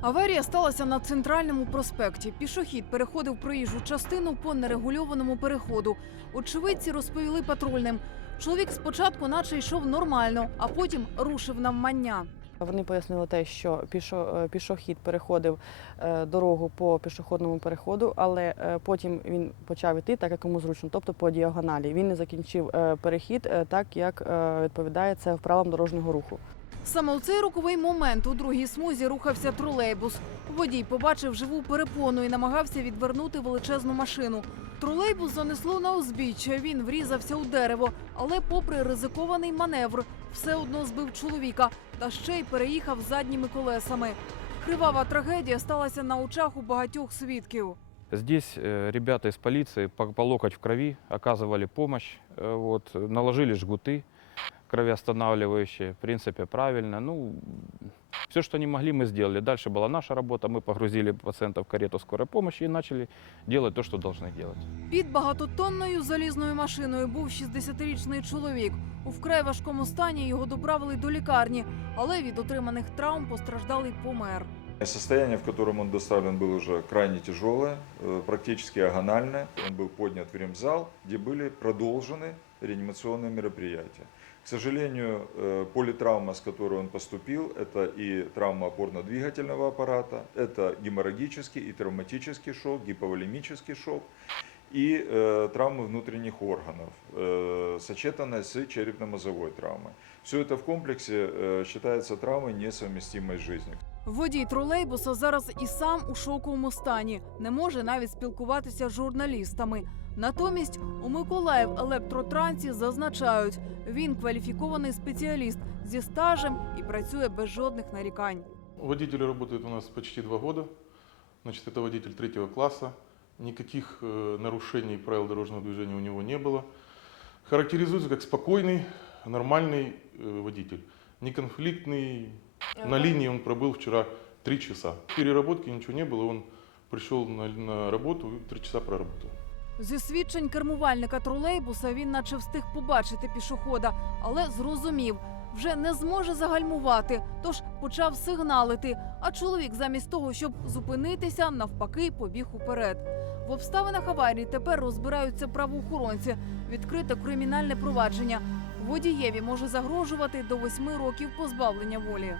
Аварія сталася на центральному проспекті. Пішохід переходив проїжджу частину по нерегульованому переходу. Очевидці розповіли патрульним. Чоловік спочатку, наче йшов нормально, а потім рушив навмання. Вони пояснили те, що е, пішохід переходив е, дорогу по пішохідному переходу, але е, потім він почав іти так, як йому зручно, тобто по діагоналі. Він не закінчив перехід так, як відповідає це правилам дорожнього руху. Саме у цей роковий момент у другій смузі рухався тролейбус. Водій побачив живу перепону і намагався відвернути величезну машину. Тролейбус занесло на узбіччя. Він врізався у дерево, але, попри ризикований маневр, все одно збив чоловіка та ще й переїхав задніми колесами. Кривава трагедія сталася на очах у багатьох свідків. Здесь э, ребята из полиции по, по локоть в крови оказывали помощь, э, вот, наложили жгуты кровоостанавливающие, в принципе, правильно. Ну, все, что не могли, мы сделали. Дальше была наша работа, мы погрузили пациента в карету скорой помощи и начали делать то, что должны делать. Під багатотонною залізною машиною був 60-річний чоловік. У вкрай важкому стані його доправили до лікарні, але від отриманих травм постраждалий помер. Состояние, в котором он доставлен, было уже крайне тяжелое, э, практически агональное. Он был поднят в ремзал, где были продолжены реанимационные мероприятия. К сожалению, э, политравма, с которой он поступил, это и травма опорно-двигательного аппарата, это геморрагический и травматический шок, гиповолемический шок и э, травмы внутренних органов, э, сочетанная с черепно-мозговой травмой. Все это в комплексе э, считается травмой, несовместимой с жизнью. Водій тролейбуса зараз і сам у шоковому стані, не може навіть спілкуватися з журналістами. Натомість у Миколаїв електротрансі зазначають, він кваліфікований спеціаліст зі стажем і працює без жодних нарікань. Водитель работает у нас почти два года. Значит, это водитель третьего класса. Никаких э, нарушений правил дорожного движения у него не было. Характеризуется как спокойный, нормальный э, водитель. Неконфликтный. на линии он пробыл вчера три часа. Переработки ничего не было. Он пришел на, на работу и три часа проработал. Зі свідчень кермувальника тролейбуса він наче встиг побачити пішохода, але зрозумів, вже не зможе загальмувати, тож почав сигналити. А чоловік, замість того, щоб зупинитися, навпаки, побіг уперед. В обставинах аварії тепер розбираються правоохоронці. Відкрите кримінальне провадження. Водієві може загрожувати до восьми років позбавлення волі.